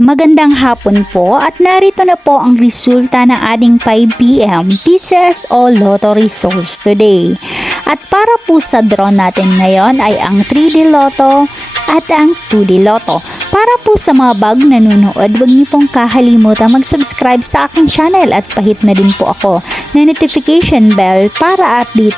Magandang hapon po at narito na po ang resulta ng ating 5 PM Pieces o Lotto results today. At para po sa draw natin ngayon ay ang 3D Lotto at ang 2D Lotto. Para po sa mga bagong nanonood, huwag niyo pong kakalimutan mag-subscribe sa aking channel at pahit na din po ako na notification bell para update